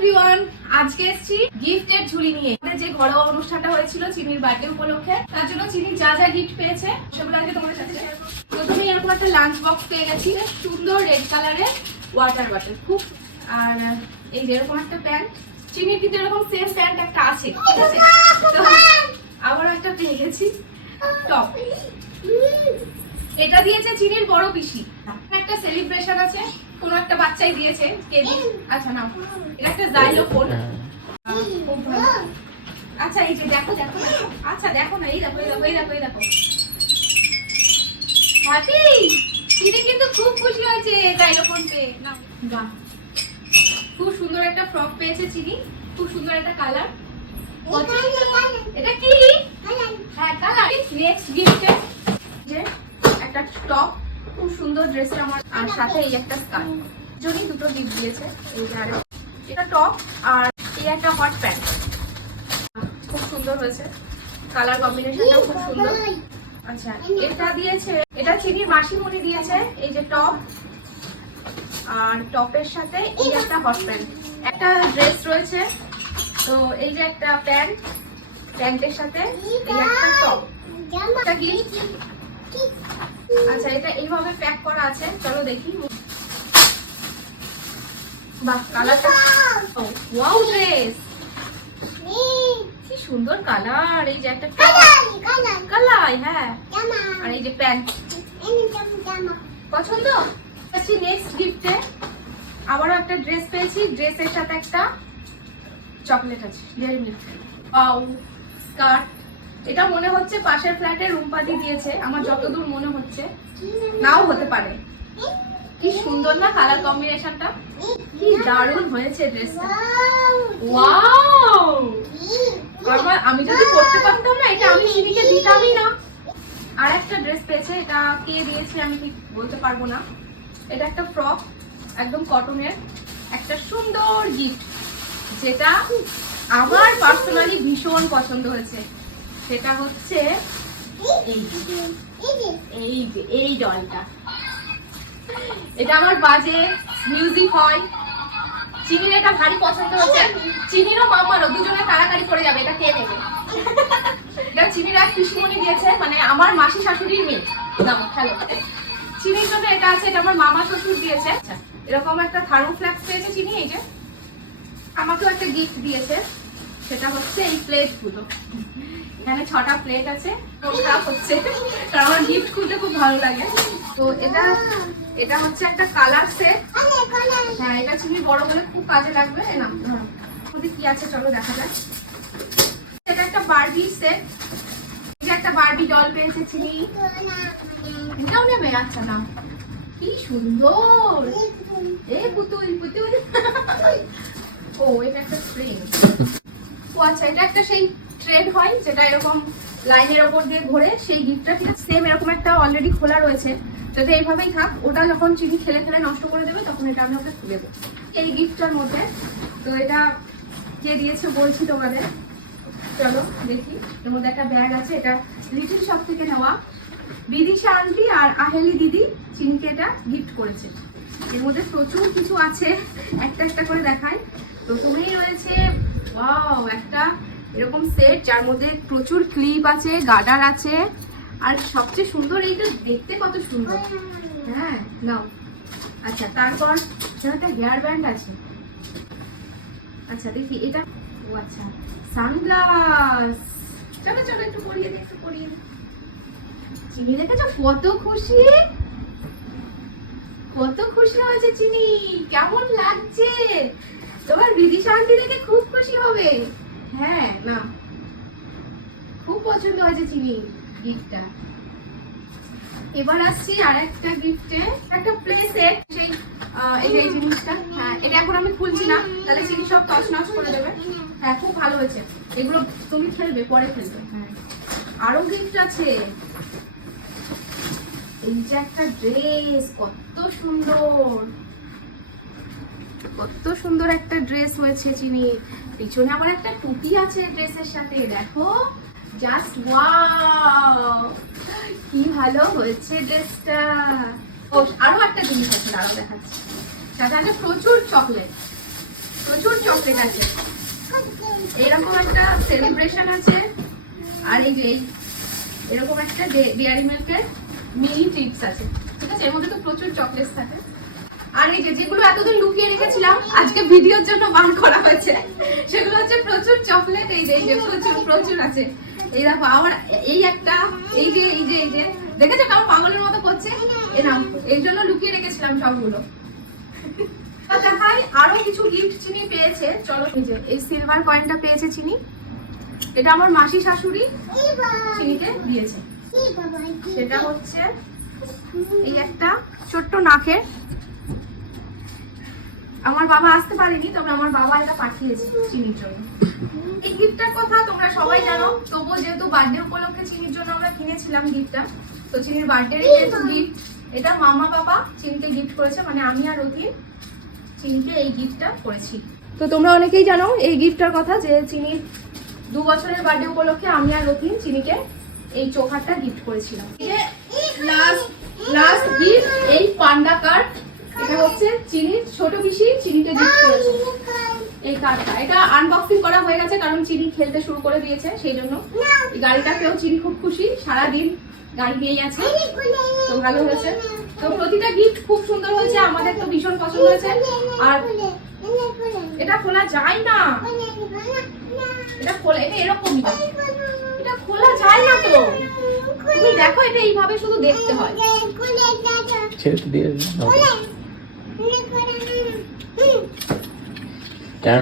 Everyone, আজকে এসেছি গিফটের ঝুলি নিয়ে। আমাদের যে ঘরোয়া অনুষ্ঠানটা হয়েছিল চিনির বার্থডে উপলক্ষে, তার জন্য চিনি যা যা গিফট পেয়েছে সেগুলো আজকে তোমাদের সাথে শেয়ার করব। প্রথমে এরকম একটা লাঞ্চ বক্স পেয়ে গেছি, সুন্দর রেড কালারের ওয়াটার বটল, খুব। আর এই যে এরকম একটা প্যান্ট, চিনির কিন্তু এরকম সেম প্যান্ট একটা আছে, ঠিক আছে? তো আবারও একটা পেয়ে গেছি টপ। এটা দিয়েছে চিনির বড় পিসি। একটা সেলিব্রেশন আছে, কোনো একটা বাচ্চাই দিয়েছে, কেবি। আচ্ছা নাও, এটা একটা জাইলোফোন, খুব ভালো। আচ্ছা এই যে দেখো দেখো, আচ্ছা দেখো না, এই দেখো এই দেখো এই দেখো এই দেখো, হ্যাপি। চিনি কিন্তু খুব খুশি হয়েছে জাইলোফোন পেয়ে। নাও, বাহ, খুব সুন্দর একটা ফ্রক পেয়েছে চিনি, খুব সুন্দর একটা কালার। এটা কি? হ্যাঁ কালার। নেক্সট গিফটে যে একটা টপ, খুব সুন্দর ড্রেসটা আমার, আর সাথে এই একটা স্কার্ট। জনি দুটো গিফট দিয়েছে। এই যে আরে এটা টপ, আর এই একটা হট প্যান্ট, খুব সুন্দর হয়েছে, কালার কম্বিনেশনটা খুব সুন্দর। আচ্ছা এটা দিয়েছে, এটা চিনির মাসিমণি দিয়েছে, এই যে টপ, আর টপের সাথে এই একটা হট প্যান্ট। একটা ড্রেস রয়েছে, তো এই যে একটা প্যান্ট, প্যান্টের সাথে এই একটা টপ। এটা গিফট। আচ্ছা এটা এইভাবে প্যাক করা আছে, চলো দেখি। বাহ, কালারটা ওয়াও, ড্রেস কি সুন্দর কালার। এই যে একটা কালাই, হ্যাঁ, আর এই যে প্যান্ট, পছন্দ। আচ্ছা নেক্সট গিফটে আবারও একটা ড্রেস পেয়েছি, ড্রেসের সাথে একটা চকলেট আছে, ডেয়ারি মিল্ক। Wow, skirt. এটা মনে হচ্ছে পাশের ফ্ল্যাটে রুম পার্টি দিয়েছে, আমার যতদূর মনে হচ্ছে, নাও হতে পারে। কি সুন্দর না কালার কম্বিনেশনটা, কি দারুণ হয়েছে ড্রেসটা। ওয়াও, আমি যদি পড়তে পারতাম না, এটা আমি চিনিকে দিতামই না। আর একটা ড্রেস পেয়েছে, এটা কে দিয়েছে আমি ঠিক বলতে পারবো না। এটা একটা ফ্রক, একদম কটনের, একটা সুন্দর গিফট, যেটা আমার পার্সোনালি ভীষণ পছন্দ হয়েছে। সেটা হচ্ছে এই ডলটা। এটা আমার বাজে মিউজিক হয়, চিনির এটা ভারী পছন্দ হচ্ছে। চিনিরও মামারও দুজনে কাড়াকাড়ি করে যাবে এটা কে নেবে। এটা চিনির এক পিসিমণি দিয়েছে, মানে আমার মাসি শাশুড়ির মেয়ে। দাও খেলো। চিনির জন্য এটা আছে, এটা আমার মামা শ্বশুর দিয়েছে। আচ্ছা এরকম একটা থার্মোফ্ল্যাক্স পেয়েছে চিনি। এই যে আমাকেও একটা গিফট দিয়েছে, সেটা হচ্ছে এই প্লেটগুলো। এখানে 6টা প্লেট আছে, হচ্ছে কারণ আমার গিফট খুলতে খুব ভালো লাগে। তো এটা হচ্ছে একটা কালার সেট। হ্যাঁ এটা চিনি বড় হলে খুব কাজে লাগবে। না কি আছে চলো দেখা যাক। এটা একটা বারবি সেট, এটা একটা বারবি ডল পেয়েছে চিনি। এটাও নেবে? আচ্ছা নাও, কি সুন্দর। এই পুতুল পুতুল। ও এটা একটা স্প্রিং। ও আচ্ছা এটা একটা সেই ট্রেড হয় যেটা এরকম লাইনের ওপর দিয়ে ঘোরে, সেই গিফটটা ঠিক সেম এরকম একটা অলরেডি খোলা রয়েছে, যাতে এইভাবেই থাক। ওটা যখন চিনি খেলে খেলে নষ্ট করে দেবে তখন এটা আমি ওকে খুলে দেবো এই গিফটটার মধ্যে। তো এটা কে দিয়েছে বলছি তোমাদের, চলো দেখি। এর মধ্যে একটা ব্যাগ আছে, এটা লিটিল শপ থেকে নেওয়া। বিদিশা আন্টি আর আহেলি দিদি চিনিকে এটা গিফট করেছে। এর মধ্যে প্রচুর কিছু আছে, একটা একটা করে দেখাই। প্রথমেই রয়েছে ওয়াও একটা এরকম সেট, যার মধ্যে প্রচুর ক্লিপ আছে, গার্ডার আছে, আর সবচেয়ে সুন্দর এইটা দেখতে কত সুন্দর। হ্যাঁ নাও। আচ্ছা তারপর একটা হেয়ার ব্যান্ড আছে। আচ্ছা দেখি এটা, ও আচ্ছা সানগ্লাস। চলো চলো একটু পরিয়ে দে, একটু পরিয়ে দে। চিনি দেখেছো কত খুশি, কত খুশি হয়েছে চিনি। কেমন লাগছে তোমার? বিদিশা আন্টি দেখে খুব খুশি হবে। হ্যাঁ না, খুব পছন্দ হয়েছে চিনি গিফটটা। এবার আসছি আর একটা গিফটে, একটা প্লে সেট। সেই এই জিনিসটা, হ্যাঁ এটা এখন আমি খুলছি না, তাহলে চিনি সব তছনছ করে দেবে। হ্যাঁ খুব ভালো হয়েছে, এগুলো তুমি খেলবে, পরে খেলবে। হ্যাঁ আরো গিফট আছে। এই যে একটা ড্রেস, কত সুন্দর, কত সুন্দর একটা ড্রেস হয়েছে চিনির। পিছনে আবার একটা টুপি আছে ড্রেসের সাথে, দেখো জাস্ট ওয়াও, কি ভালো হয়েছে ড্রেসটা। ও আরো একটা জিনিস আছে, দাঁড়াও দেখাচ্ছি। সাথে প্রচুর চকলেট, প্রচুর চকলেট আছে, এরকম একটা সেলিব্রেশন আছে, আর এই যে এরকম একটা ডেয়ারি মিল্কের মিনি ট্রিপস আছে। ঠিক আছে, এর মধ্যে তো প্রচুর চকলেট থাকে। আর এই যে যেগুলো এতদিন লুকিয়ে রেখেছিলাম আজকে ভিডিওর জন্য বার করা হয়েছে, সেগুলো হচ্ছে প্রচুর চকলেট। এই যে প্রচুর প্রচুর আছে। এই দেখো আবার এই একটা, এই যে দেখেছো কেমন পাগলের মতো করছে, এরকম এর জন্য লুকিয়ে রেখেছিলাম সবগুলো। দেখাই আরো কিছু গিফট চিনি পেয়েছে, চলো। এই যে এই সিলভার কয়েনটা পেয়েছে চিনি, এটা আমার মাসি শাশুড়ি চিনিকে দিয়েছে। সেটা হচ্ছে এই একটা ছোট্ট নাকের, আমার বাবা আসতে পারেনি, তবে আমার বাবা এটা পাঠিয়েছে চিনির জন্য। এই গিফটটার কথা তোমরা সবাই জানো, তবুও যেহেতু বার্থডে উপলক্ষে চিনির জন্য আমরা কিনেছিলাম গিফটটা, তো চিনির বার্থডে যেহেতু গিফট, এটা মামা বাবা চিনিকে গিফট করেছে, মানে আমি আর রতিন চিনিকে এই গিফটটা করেছি। তো তোমরা অনেকেই জানো এই গিফটটার কথা, যে চিনির 2 বছরের বার্থডে উপলক্ষে আমি আর রতিন চিনিকে এই চোখারটা গিফট করেছিলাম। লাস্ট গিফট এই পান্ডা কার্ড, এটা হচ্ছে চিনির ছোট পিসি চিনিকে গিফট করেছে। এই কার্ডটা, এটা আনবক্সিং করা হয়ে গেছে কারণ চিনি খেলতে শুরু করে দিয়েছে, সেই জন্য এই গাড়িটাকেও চিনি খুব খুশি, সারাদিন গাড়ি নিয়েই আছে, তো ভালো হয়েছে। তো প্রতিটা গিফট খুব সুন্দর হয়েছে, আমাদের তো ভীষণ পছন্দ হয়েছে। আর এটা খোলা যায় না, এটা খোলা, এটা এরকমই, এটা খোলা যায় না। তো তুমি দেখো, এটা এইভাবে শুধু দেখতে হয়।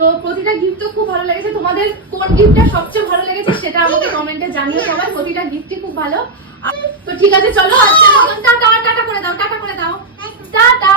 তো প্রতিটা গিফট তো খুব ভালো লেগেছে। তোমাদের কোন গিফটটা সবচেয়ে ভালো লেগেছে সেটা আমাকে কমেন্টে জানিও সবাই। প্রতিটা গিফটই খুব ভালো। তো ঠিক আছে, চলো আজকের মতন টাটা করে দাও, টাটা করে দাও, টাটা।